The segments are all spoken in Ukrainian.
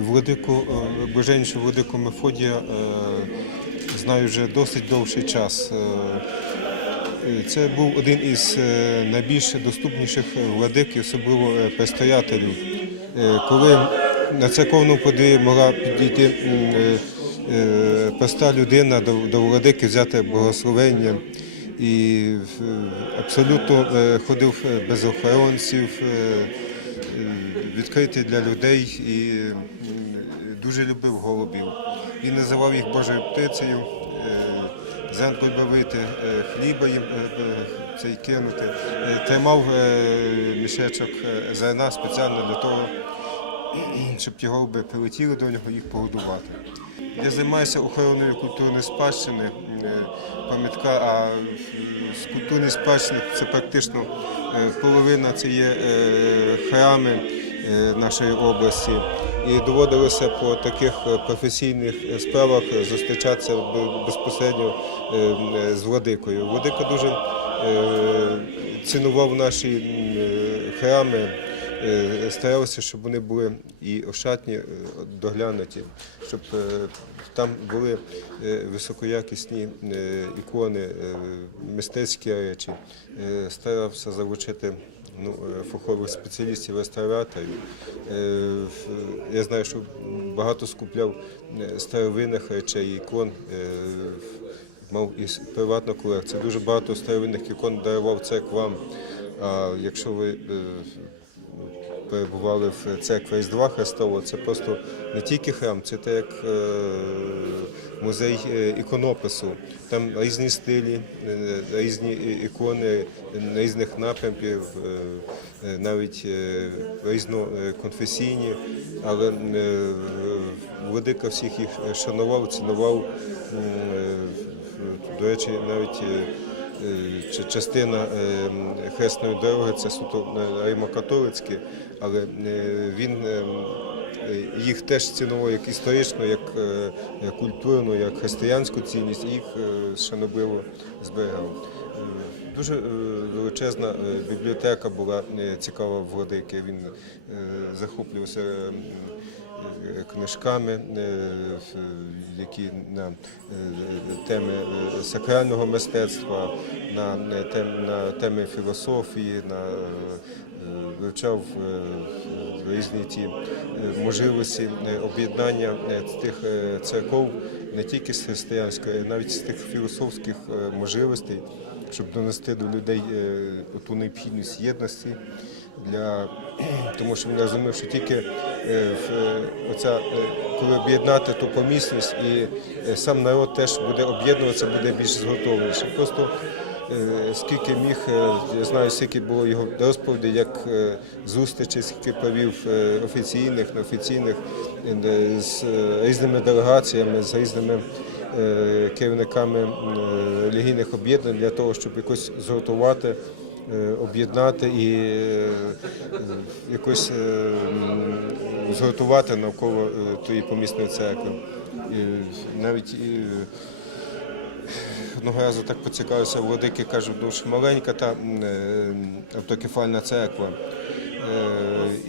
Владику, е, блаженнішого владику Мефодія е, знаю вже досить довший час. Е, Це був один із найбільш доступніших владик, особливо предстоятелів. Е, Коли на церковному подвір'ї могла підійти проста людина до, владики, взяти благословення. І абсолютно ходив без охоронців, відкритий для людей і дуже любив голубів. Він називав їх Божою птицею, е, зенку бавити, е, хліба їм е, цей кинути. Тримав мішечок зерна спеціально для того, щоб ті голуби прилетіли до нього, їх погодувати. Я займаюся охороною культурної спадщини, пам'ятка, а з культурної спадщини це практично половина це є храми нашої області. І доводилося по таких е, професійних е, справах зустрічатися безпосередньо е, з владикою. Владика дуже цінував наші храми. Старалися, щоб вони були і ошатні, доглянуті, щоб там були високоякісні ікони, мистецькі речі. Старався залучити ну, е, фахових спеціалістів, реставраторів. Е, Я знаю, що багато скупляв е, старовинних речей, ікон. Мав і приватну колекцію. Дуже багато старовинних ікон дарував церквам. А якщо ви перебували в церкві Різдва Христового, це просто не тільки храм, це те як е, музей е, іконопису. Там різні стилі, е, різні ікони різних напрямків, навіть різноконфесійні, але владика всіх їх шанував, цінував. До речі, навіть частина е, хресної дороги це суто е, римокатолицьке, але е, він е, е, їх теж цінував як історично, як е, культурну, як християнську цінність, їх е, шанобливо зберігав. Е, Дуже е, величезна е, бібліотека була е, цікава в Владики. Він е, захоплювався е, книжками, е, які на е, теми е, сакрального мистецтва, на е, теми філософії, на е, вивчав е, різні ті е, можливості е, об'єднання е, тих е, церков не тільки з християнської, навіть з тих філософських е, можливостей, щоб донести до людей е, ту необхідність єдності для тому, що він розумів, що тільки е, е, оця, е, коли об'єднати ту помісність, і сам народ теж буде об'єднуватися, буде більш зготовленіше. Просто скільки міг, я знаю, скільки було його розповідей, як зустрічей, скільки провів офіційних, неофіційних з різними делегаціями, з різними керівниками релігійних об'єднань для того, щоб якось зготувати. Е, Об'єднати і е, якось е, м, згуртувати навколо тої помісної церкви. Навіть Одного разу так поцікавився владики, кажуть, ну маленька та автокефальна церква.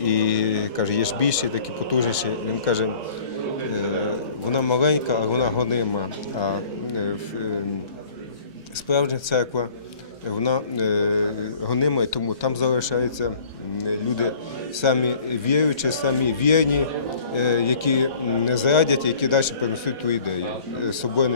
І каже, є ж більші, такі потужніші. Він каже, вона маленька, а вона гонима. А справжня церква, вона е, гонима, тому там залишаються люди самі віруючі, самі вірні, е, які не зрадять, які далі принесуть ту ідею. собою Соборність